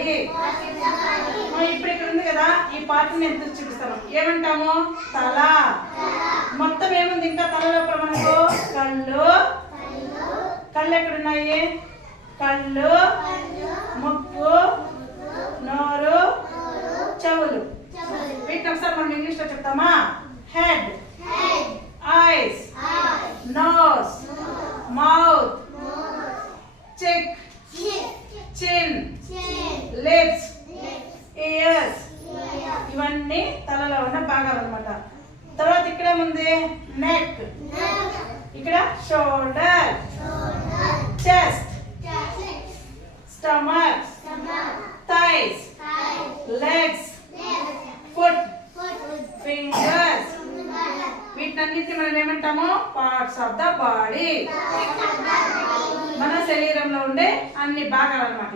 Body. ఇప్పుడు ఇక్కడ ఉంది కదా, ఈ పార్ట్ ని ఎంత చూపిస్తాను, ఏమంటాము? తల. మొత్తం ఏముంది ఇంకా తల లోపల మనకు? కళ్ళు. కళ్ళు ఎక్కడున్నాయి? కళ్ళు, ముక్కు, నోరు, చెవులు. వీటిని ఒకసారి మనం ఇంగ్లీష్ లో చెప్తామా? Head, eyes, nose, mouth, cheek, chin, lips, ears. ఇవన్నీ తలలో ఉన్న భాగాలు అన్నమాట. తర్వాత ఇక్కడేముంది? నెక్. ఇక్కడ shoulder, chest, stomach, thighs, legs, foot, fingers. వీటన్నిటిని మనం ఏమంటాము? Parts of the body. మన శరీరంలో ఉండే అన్ని భాగాలు అన్నమాట.